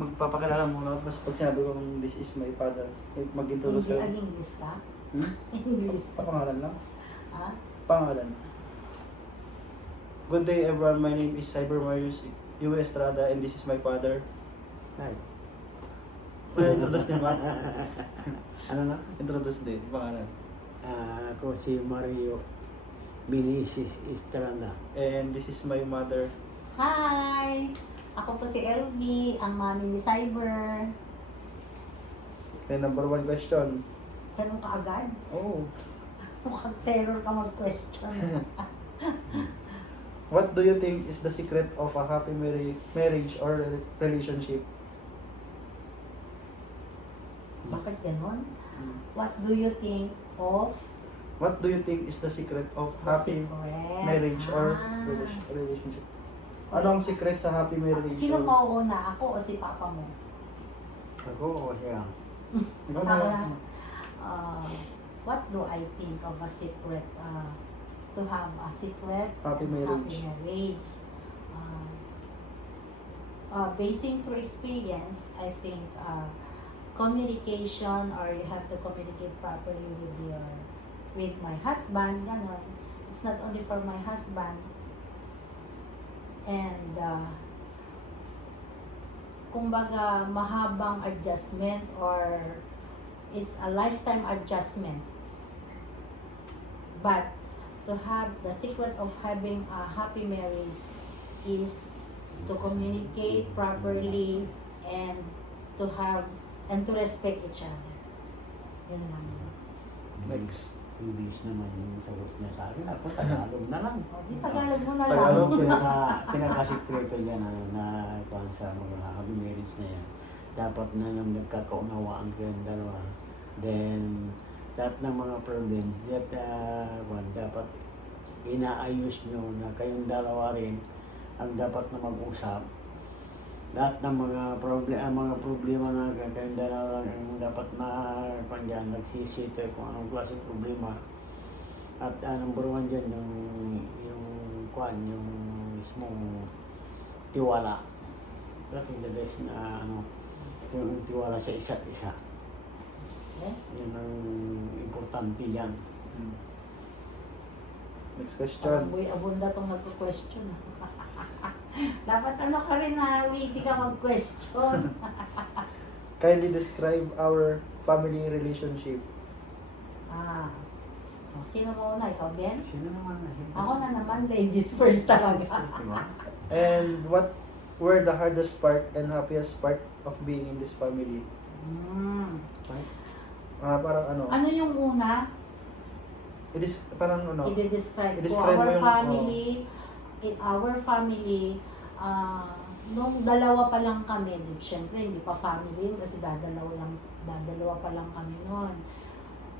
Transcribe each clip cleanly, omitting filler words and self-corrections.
magpapakilala muna ako. Basta pag sinabi kong this is my father, mag-introduce Hindi, ka. English ka? Hmm? English ka? Pangalan lang? Ha? Pangalan. Good day everyone, my name is Cyber Marius U. Estrada and this is my father. Ay. Introduce din ba? Ano na? Introduce din, pangalan. Ako si Mario Binisis Estrada. And this is my mother. Hi! Ako po si LV, ang mami ni Cyber. And number one question. Ganun ka agad? Oh, Mukhang terror ka mag-question. what do you think is the secret of a happy marriage or relationship? Bakit ganun? What do you think of What do you think is the secret of the happy secret? marriage or Ah. relationship? Anong secret sa happy marriage? Sino or- mauuna? Ako o si papa mo? Ako o siya? Ikaw Ako na. na. What do I think of a secret? To have a secret Happy and marriage. happy marriage. Basing through experience, I think communication, or you have to communicate properly with my husband, ganon. It's not only for my husband. And kumbaga mahabang adjustment, or it's a lifetime adjustment. But to have the secret of having a happy marriage is to communicate properly and to have and to respect each other. Yan lang. Next. English naman yung sagot niya sa akin. Ako, Tagalog na lang. O, di Tagalog mo na lang. Tagalog. Pinakasikreto yan na kuhan sa mga happy marriage na yan. Dapat na nang nagkakaunawaan kayong dalawa. Then, lahat ng mga problem, dapat inaayos nyo na kayong dalawa rin ang dapat na mag-usap. Lahat ng mga problema na kayong dalawa lang ang dapat na pandyan, nagsisito kung anong klaseng problema. At number one dyan, yung mismong tiwala. That is the best na yung tiwala sa isa't isa. Okay? Yan ang importante yan. Next Parang question. boy abunda tong nagko-question. Dapat ano ka rin na hindi ka mag-question. Kindly describe our family relationship. Sino mo una? Ikaw, Ben? Sino naman na? Ako na naman, ladies first talaga. And what were the hardest part and happiest part of being in this family? Parang ano? Ano yung una? Parang ano? I-describe ko. I-describe mo Our yung- family, in our family, nung dalawa pa lang kami, syempre hindi pa family yun kasi dadalawa pa lang kami noon.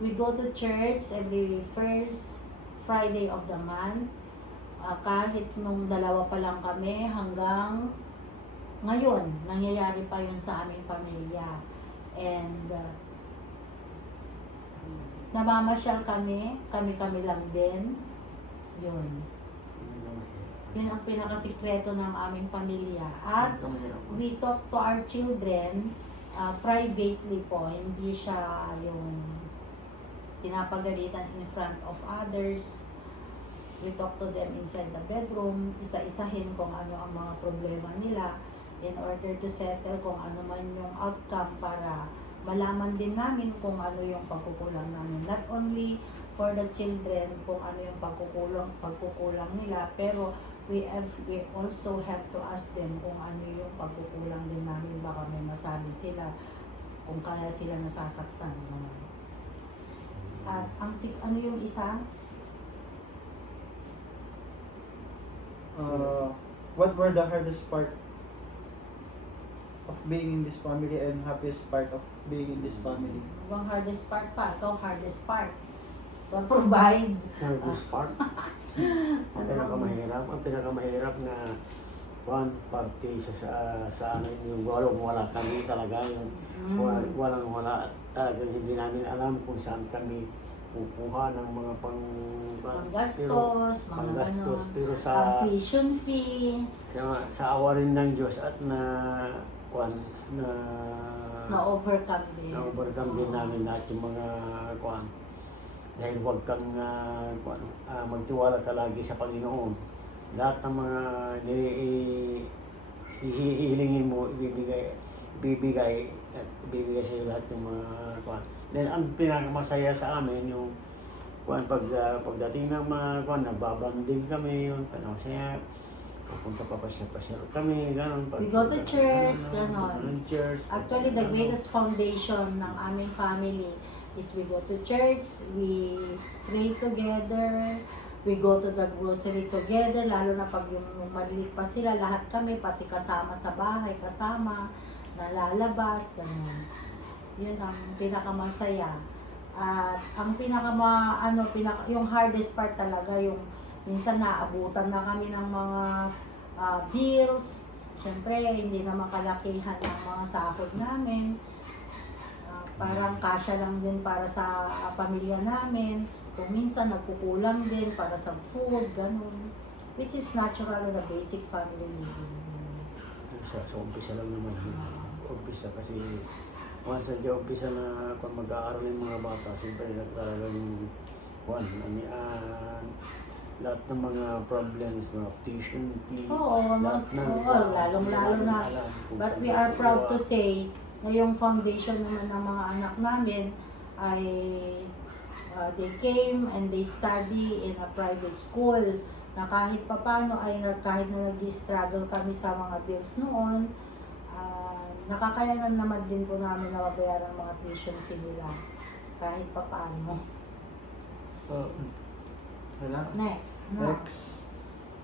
We go to church every first Friday of the month. Kahit nung dalawa pa lang kami hanggang ngayon, nangyayari pa yun sa aming pamilya. And namamasyal kami lang din. Yun. Yun ang pinakasikreto ng aming pamilya. At we talk to our children privately po. Hindi siya yung pinapagalitan in front of others. We talk to them inside the bedroom. Isa-isahin kung ano ang mga problema nila in order to settle kung ano man yung outcome para malaman din namin kung ano yung pagkukulang namin. Not only for the children kung ano yung pagkukulang nila, pero we also have to ask them kung ano yung pagkukulang din namin. Baka may masabi sila kung kaya sila nasasaktan naman. At ano yung isa? What were the hardest part of being in this family and happiest part of being in this family? Ang hardest part pa. Ito, hardest part. Provide. Hardest part. Ang pinakamahirap na one party sa amin yung wala kami talaga yung wala talagang hindi namin alam kung saan kami kukuha ng mga panggastos, mga panggastos, ganon. pero Tuition fee. sa awa rin ng Diyos at na kuan na Na-overcome din. na-overcome din namin lahat yung mga kuan. Dahil huwag kang magtiwala ka lagi sa Panginoon. Lahat ng mga hihilingin mo, ibibigay sa iyo lahat ng mga kuan. Then ang pinakamasaya sa amin yung kuan pagdating ng mga kuan, nagbabanding kami yun, masaya. Pupunta pa pasyal kami, gano'n. We go to church, gano'n. Church. Actually, the greatest foundation ng aming family is we go to church, we pray together, we go to the grocery together, lalo na pag yung maliit pa sila, lahat kami, pati kasama sa bahay, kasama, nalalabas, gano'n. Yun ang pinakamasaya. At ang yung hardest part talaga, yung minsan naabutan na kami ng mga bills. Siyempre, hindi naman kalakihan ng mga sahod namin. Parang kasya lang din para sa pamilya namin. Kung minsan nagkukulang din para sa food, ganun. Which is natural in a basic family living. Sa umpisa lang naman yun. Umpisa kasi once na umpisa na kung mag-aaral yung mga bata, siyempre talagang lahat ng mga problems, mga tuition fee, lalong-lalo na. But we are proud to say na yung foundation naman ng mga anak namin ay they came and they study in a private school na kahit papano ay kahit na nag-struggle kami sa mga bills noon, nakakayanan naman din po namin na mabayaran ang mga tuition fee nila kahit papano. Wala? Next.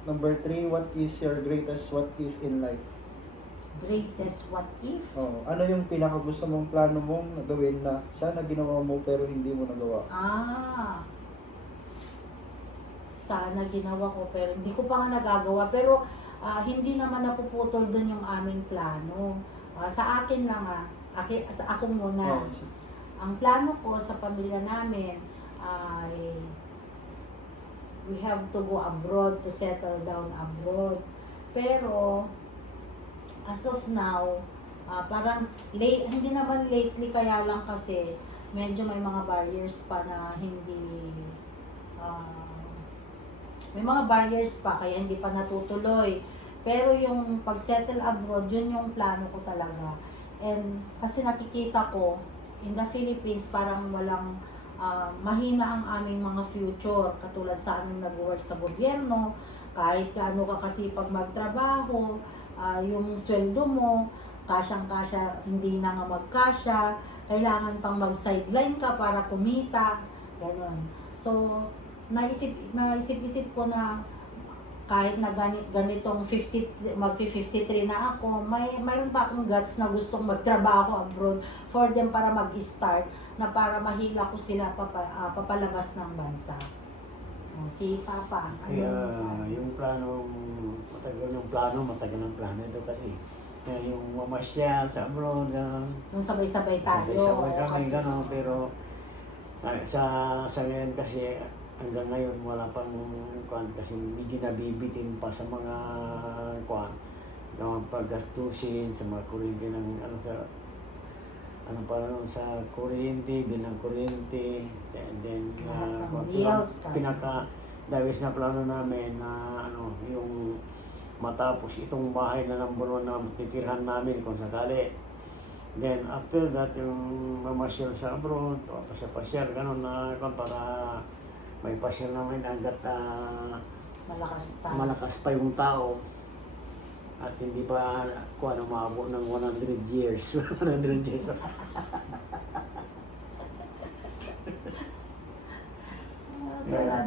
Number 3, what is your greatest what if in life? Greatest what if? Ano yung pinaka gusto mong plano mong gawin na sana ginawa mo pero hindi mo nagawa? Sana ginawa ko pero hindi ko pa nga nagagawa. Pero hindi naman napuputol dun yung aming plano. Sa akin lang sa ako muna. Ang plano ko sa pamilya namin ay we have to go abroad, to settle down abroad. Pero as of now, parang hindi naman lately, kaya lang kasi medyo may mga barriers pa na may mga barriers pa kaya hindi pa natutuloy. Pero yung pag-settle abroad, yun yung plano ko talaga. And kasi nakikita ko in the Philippines parang walang mahina ang aming mga future, katulad sa aming nag-work sa gobyerno, kahit gaano ka kasipag magtrabaho, yung sweldo mo, kasyang-kasya, hindi na nga magkasya, kailangan pang mag-sideline ka para kumita, gano'n. So, naisip-isip ko na kahit na ganitong magpi-53 na ako, mayroon pa akong guts na gustong magtrabaho abroad for them para mag-start, na para mahila ko sila papalabas ng bansa. Si Papa, kaya yung plano, matagal ng plano ito kasi. Kaya yung mamasyal sa abroad, yung sabay-sabay tayo. Sabay kami, gano'n, pero sa ngayon kasi, hanggang ngayon wala pang kuan kasi medyo nabibitin pa sa mga kuan, yung paggastusin sa mga kuryente ng sa kuryente, bilang kuryente, and then pinaka-dawis na plano namin na yung matapos itong bahay na number 1 na titirhan namin kung sakali. Then after that, yung mamasyal sa abroad, o pasyal, gano'n na para may pasyal namin hanggat malakas pa yung tao at hindi pa umabot ng 100 years. 100 years.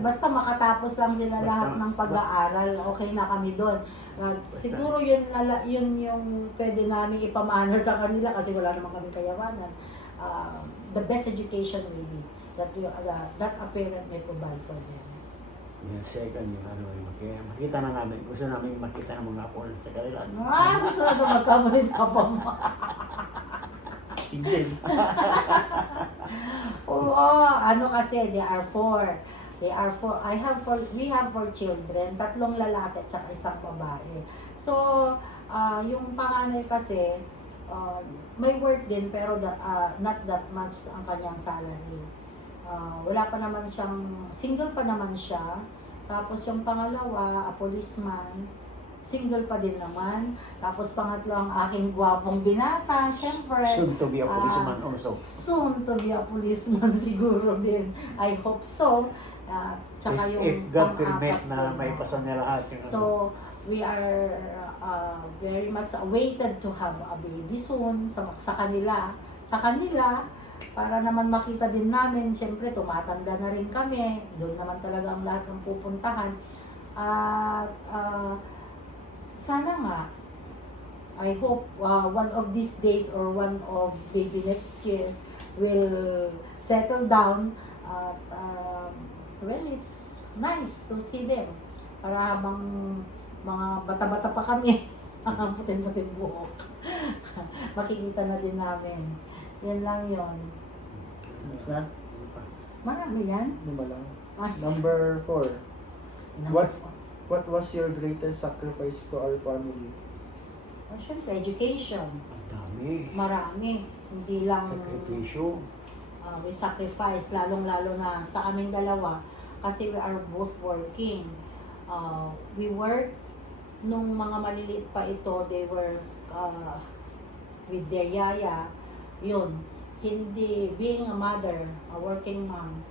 Basta makatapos lang sila lahat ng pag-aaral, okay na kami doon. Siguro yun yung pwede namin ipamana sa kanila kasi wala naman kami kayawanan. The best education we need that a parent may provide for them. Yung second, makita na namin. Gusto namin makita ng mga apo sa kanila. Gusto na ito magkamulit apo mo. Sige. Kasi they are four. We have 4 children, 3 lalaki at saka 1 babae. So, yung panganay kasi, may work din pero not that much ang kanyang salary. Wala pa naman siyang, single pa naman siya. Tapos yung pangalawa, a policeman, single pa din naman. Tapos pangatlo ang aking gwapong binata, syempre. Soon to be a policeman also. Soon to be a policeman siguro din. I hope so. Tsaka If God permit pang-apat na ko, may pasa niya lahat. Yung So, we are very much awaited to have a baby soon sa kanila. Para naman makita din namin, syempre tumatanda na rin kami. Doon naman talaga ang lahat ng pupuntahan. At sana nga, I hope one of these days or one of maybe next year will settle down. At well, it's nice to see them. Para habang mga bata-bata pa kami, ang putin-putin buhok. Makikita na din namin. Yan lang yon. Next na? Marami yan. Lima lang. Ay, Number 4. number What? four. What was your greatest sacrifice to our family? Syempre, education. ang dami. Marami. Hindi lang Sakripisyo. we sacrifice, lalong-lalo na sa aming dalawa. Kasi we are both working. We work nung mga maliliit pa ito, they were with their yaya. Yun. Hindi, being a mother, a working mom,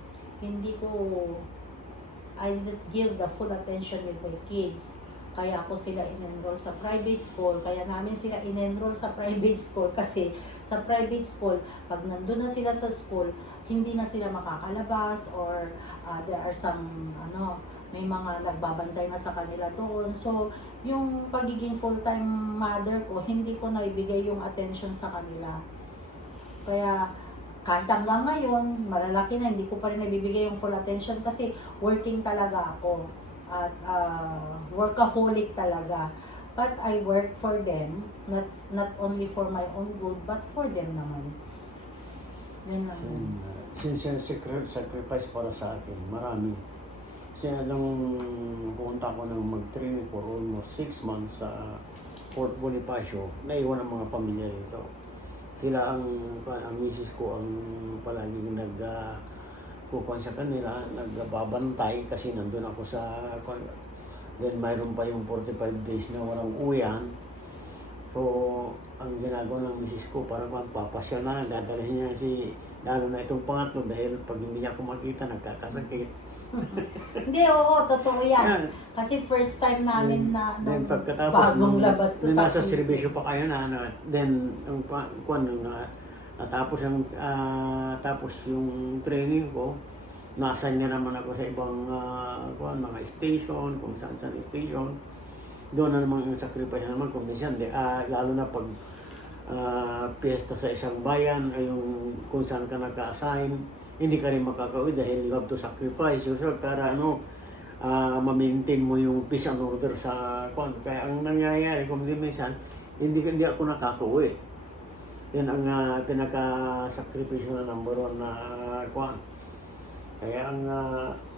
I didn't give the full attention with my kids. Kaya ako sila in-enroll sa private school. Kaya namin sila in-enroll sa private school kasi sa private school, pag nandun na sila sa school, hindi na sila makakalabas or there are some, may mga nagbabantay na sa kanila doon. So, yung pagiging full-time mother ko, hindi ko naibigay yung attention sa kanila. Kaya, kahit hanggang ngayon, malalaki na, hindi ko pa rin nabibigay yung full attention kasi working talaga ako. At workaholic talaga. But I work for them, not only for my own good, but for them naman. Yun lang. Sincere sacrifice para sa akin, marami. Kasi nung pumunta ko ng mag-training for almost 6 months sa Fort Bonifacio, naiwan ang mga pamilya rito. Sila ang misis ko ang palaging kukuha sa kanila, nagbabantay kasi nandun ako sa then mayroon pa yung 45 days na walang uwian. So, ang ginagawa ng misis ko, parang magpapasyal na, dadalhin niya lalo na itong pangatlo dahil pag hindi niya kumakita, nagkakasakit. Hindi, oo, totoo yan. Kasi first time namin na Then pagkatapos, bagong labas to sa nasa Philippines. serbisyo pa kayo then, natapos tapos yung training ko, nasa niya naman ako sa ibang mga station, kung saan station. Doon na naman yung sacrifice naman kung minsan, lalo na pag piyesta sa isang bayan, ay yung kung saan ka naka-assign, hindi ka rin makakauwi dahil you have to sacrifice yourself para ma-maintain mo yung peace and order sa kwan. Kaya ang nangyayari, kung minsan, hindi ako nakakauwi. Yan ang pinaka-sakripisyo na number 1 na kwan. Kaya ang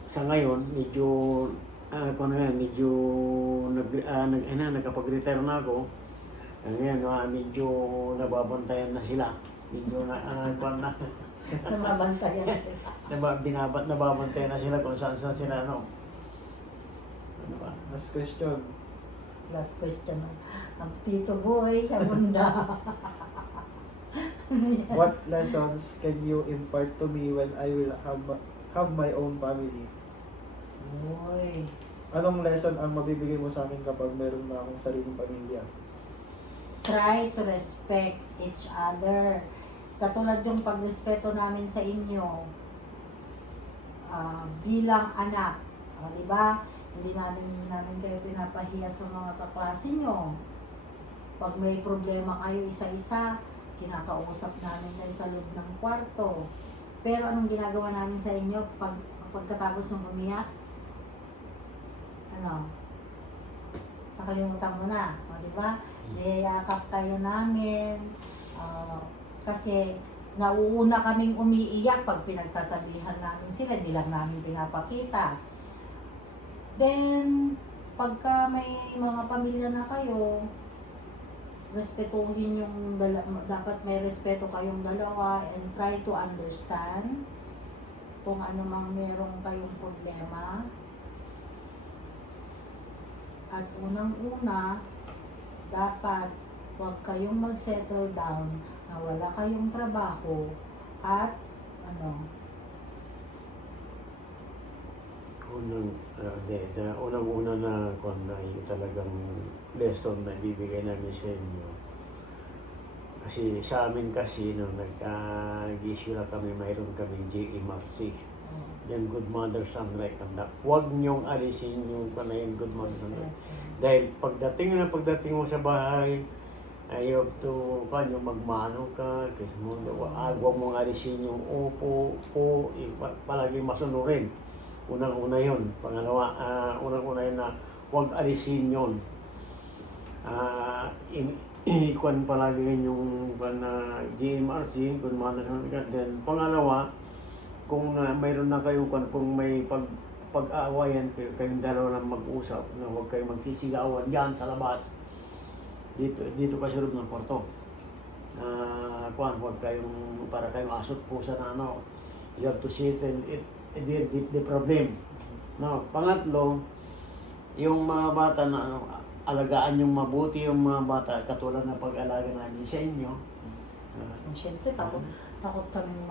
sa ngayon, medyo nakapag-retire na ako. Ngayon, medyo nababantayan na sila. Medyo Namabantayan sila. nababantayan na sila kung saan sila, Ano ba? Last question. Last question. Ang Tito Boy, Kabunda. What lessons can you impart to me when I will have my own family? Uy. Anong lesson ang mabibigay mo sa akin kapag meron na akong sariling pamilya? Try to respect each other. Katulad yung pagrespeto namin sa inyo bilang anak. Di ba? Hindi namin kayo pinapahiya sa mga kaklase nyo. Pag may problema kayo isa-isa, kinakausap namin kayo sa loob ng kwarto. Pero anong ginagawa namin sa inyo pagkatapos ng umiyak? Nakalimutan mo na. Di ba? Niyayakap kayo namin. Kasi nauuna kaming umiiyak pag pinagsasabihan namin sila, hindi lang namin pinapakita. Then, pagka may mga pamilya na kayo, respetuhin yung dapat may respeto kayong dalawa and try to understand kung ano mang meron kayong problema. At unang-una, dapat huwag kayong mag-settle down na wala kayong trabaho at unang-una na kung na yung talagang lesson na bibigay namin sa inyo. Kasi sa amin kasi, nung nag-issue na kami, mayroon kaming GMRC. Yan, Good Mother Son Right Conduct. Huwag niyong alisin yung yung Good Mother Son Right. Dahil pagdating mo sa bahay, ay you have to, yung magmano ka, kasi huwag mong alisin yung upo, palagi masunurin. Unang-una yun. Pangalawa, unang-una yun na huwag alisin yun. Ikuan palagi yung GMRC, Good Mother Son Right. Then, pangalawa, kung mayroon na kayo, kung may pag-aawayan kayong dalawa lang mag-usap, na huwag kayong magsisigawan diyan sa labas. Dito pa sa loob ng kwarto. Huwag kayong, para kayong asot pusa na you have to settle the problem. No, pangatlo, yung mga bata na alagaan yung mabuti yung mga bata, katulad na pag-alaga namin sa inyo. Siyempre, takot kami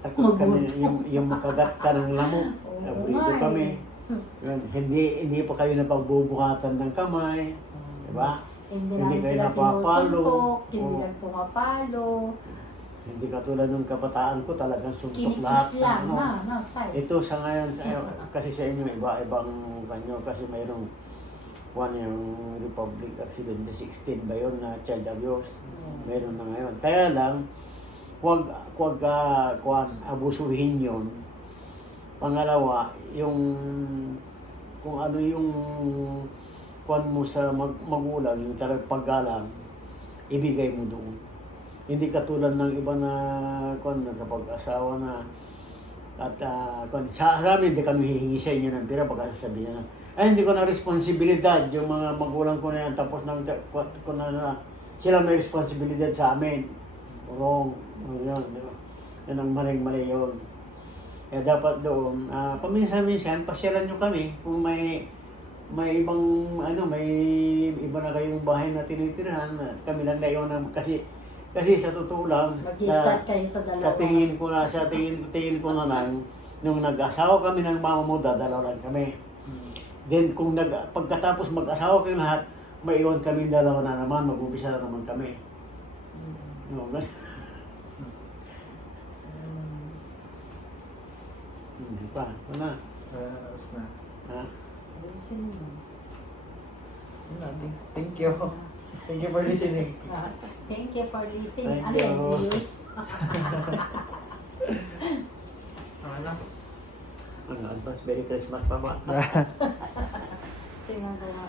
Takot kami yung makagat ka ng lamok. Abrido kami. Yun, hindi pa kayo napagbubukatan ng kamay. Diba? Hindi Hindi namin kayo sila napapalo. sinusuntok, hindi lang pumapalo. Hindi katulad nung kabataan ko, talagang suntok lahat. Kinikis lang side. Ito sa ngayon, kasi sa inyo, iba-ibang kanyo, kasi mayroong yung Republic Act 2016 ba yun na child abuse? Meron na ngayon. Kaya lang, huwag abusuhin yun. Pangalawa, kung ano yung mo sa magulang, yung talagang paggalang, ibigay mo doon. Hindi katulad ng iba na kapag-asawa na at sa amin, hindi kami hihingi sa inyo ng pera pagka sasabihin na, hindi ko na responsibilidad yung mga magulang ko na yan, tapos sila may responsibilidad sa amin. Wrong. Yun, yan ang maling-mali yun. Kaya dapat doon, paminsan-minsan, pasyalan nyo kami kung may ibang, may iba na kayong bahay na tinitirahan, kami lang na iyon kasi sa totoo lang, Mag-start kayo sa dalawa. sa tingin ko na lang, nung nag-asawa kami ng mama mo, dadalaw lang kami. Then kung pagkatapos mag-asawa kayo lahat, maiwan kami dalawa na naman, mag-umpisa na naman kami. No, hindi pa. Wala. Aras na. Ha? Ayusin mo. Thank you. Thank you for listening. Thank you for listening. Thank you. Views? Advance Merry Christmas pa ba? Tingnan ko nga.